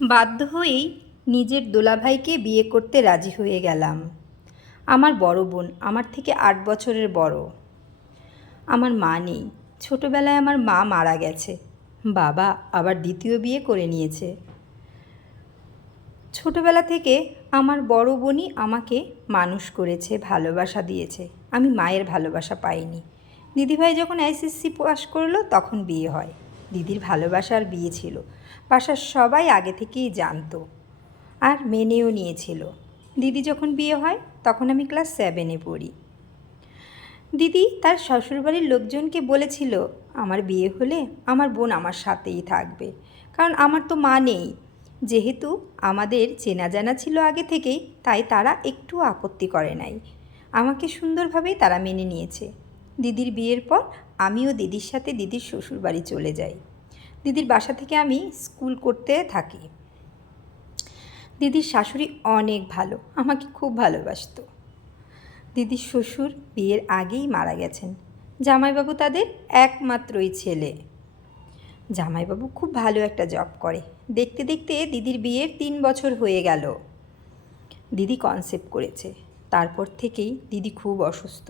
বাধ্য হয়েই নিজের দোলাভাইকে বিয়ে করতে রাজি হয়ে গেলাম। আমার বড় বোন আমার থেকে ৮ বছরের বড়। আমার মা নেই, ছোটোবেলায় আমার মা মারা গেছে। বাবা আবার দ্বিতীয় বিয়ে করে নিয়েছে। ছোটোবেলা থেকে আমার বড় বোনই আমাকে মানুষ করেছে, ভালোবাসা দিয়েছে। আমি মায়ের ভালোবাসা পাইনি। দিদিভাই যখন এসএসসি পাস করলো তখন বিয়ে হয়। দিদির ভালোবাসার বিয়ে ছিল, বাসার সবাই আগে থেকেই জানতো আর মেনেও নিয়েছিল। দিদি যখন বিয়ে হয় তখন আমি ক্লাস 7-এ পড়ি। দিদি তার শ্বশুরবাড়ির লোকজনকে বলেছিল আমার বিয়ে হলে আমার বোন আমার সাথেই থাকবে, কারণ আমার তো মা নেই। যেহেতু আমাদের চেনা জানা ছিল আগে থেকেই, তাই তারা একটু আপত্তি করে নাই। আমাকে সুন্দরভাবেই তারা মেনে নিয়েছে। দিদির বিয়ের পর আমিও দিদির সাথে দিদির শ্বশুরবাড়ি চলে যাই। দিদির বাসা থেকে আমি স্কুল করতে থাকি। দিদির শাশুড়ি অনেক ভালো, আমাকে খুব ভালোবাসতো। দিদির শ্বশুর বিয়ের আগেই মারা গেছেন। জামাইবাবু তাদের একমাত্রই ছেলে। জামাইবাবু খুব ভালো একটা জব করে। দেখতে দেখতে দিদির বিয়ের 3 বছর হয়ে গেল। দিদি কনসেপ্ট করেছে। তারপর থেকেই দিদি খুব অসুস্থ,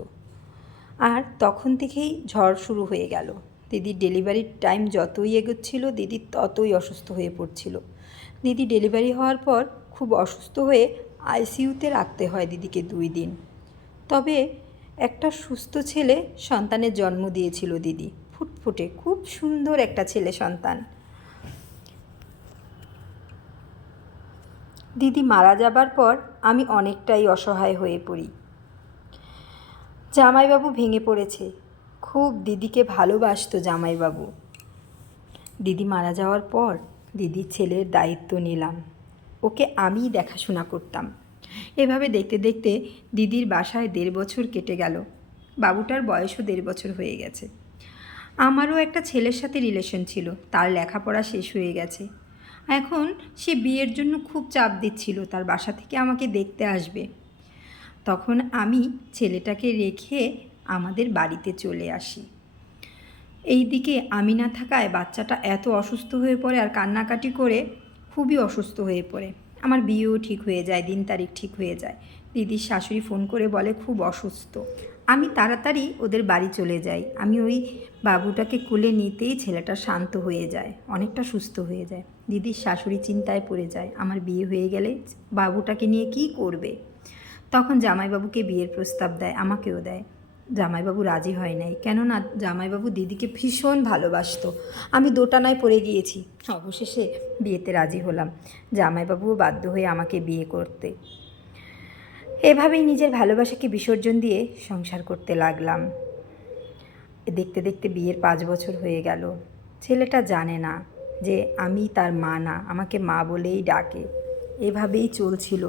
আর তখন থেকেই ঝড় শুরু হয়ে গেল। দিদির ডেলিভারির টাইম যতই এগোচ্ছিল দিদি ততই অসুস্থ হয়ে পড়ছিল। দিদি ডেলিভারি হওয়ার পর খুব অসুস্থ হয়ে আইসিইউতে রাখতে হয় দিদিকে 2 দিন। তবে একটা সুস্থ ছেলে সন্তানের জন্ম দিয়েছিল দিদি, ফুটফুটে খুব সুন্দর একটা ছেলে সন্তান। দিদি মারা যাবার পর আমি অনেকটাই অসহায় হয়ে পড়ি। জামাইবাবু ভেঙে পড়েছে। খুব দিদিকে ভালোবাসতো জামাইবাবু। দিদি মারা যাওয়ার পর দিদির ছেলের দায়িত্ব নিলাম। ওকে আমিই দেখাশোনা করতাম। এভাবে দেখতে দেখতে দিদির বাসায় 1.5 বছর কেটে গেল। বাবুটার বয়সও 1.5 বছর হয়ে গেছে। আমারও একটা ছেলের সাথে রিলেশন ছিল, তার লেখাপড়া শেষ হয়ে গেছে। এখন সে বিয়ের জন্য খুব চাপ দিচ্ছিল, তার বাসা থেকে আমাকে দেখতে আসবে। তখন আমি ছেলেটাকে রেখে আমাদের বাড়িতে চলে আসি। এই দিকে আমি না থাকায় বাচ্চাটা এত অসুস্থ হয়ে পড়ে আর কান্নাকাটি করে খুবই অসুস্থ হয়ে পড়ে। আমার বিয়েও ঠিক হয়ে যায়, দিন তারিখ ঠিক হয়ে যায়। দিদির শাশুড়ি ফোন করে বলে খুব অসুস্থ। আমি তাড়াতাড়ি ওদের বাড়ি চলে যাই। আমি ওই বাবুটাকে কোলে নিতেই ছেলেটা শান্ত হয়ে যায়, অনেকটা সুস্থ হয়ে যায়। দিদির শাশুড়ি চিন্তায় পড়ে যায় আমার বিয়ে হয়ে গেলে বাবুটাকে নিয়ে কী করবে। তখন জামাইবাবুকে বিয়ের প্রস্তাব দেয়, আমাকেও দেয়। জামাইবাবু রাজি হয় নাই, কেননা জামাইবাবু দিদিকে ভীষণ ভালোবাসতো। আমি দোটানায় পড়ে গিয়েছি। অবশেষে বিয়েতে রাজি হলাম। জামাইবাবুও বাধ্য হয়ে আমাকে বিয়ে করতে। এভাবেই নিজের ভালোবাসাকে বিসর্জন দিয়ে সংসার করতে লাগলাম। দেখতে দেখতে বিয়ের 5 বছর হয়ে গেল। ছেলেটা জানে না যে আমি তার মা না, আমাকে মা বলেই ডাকে। এভাবেই চলছিল।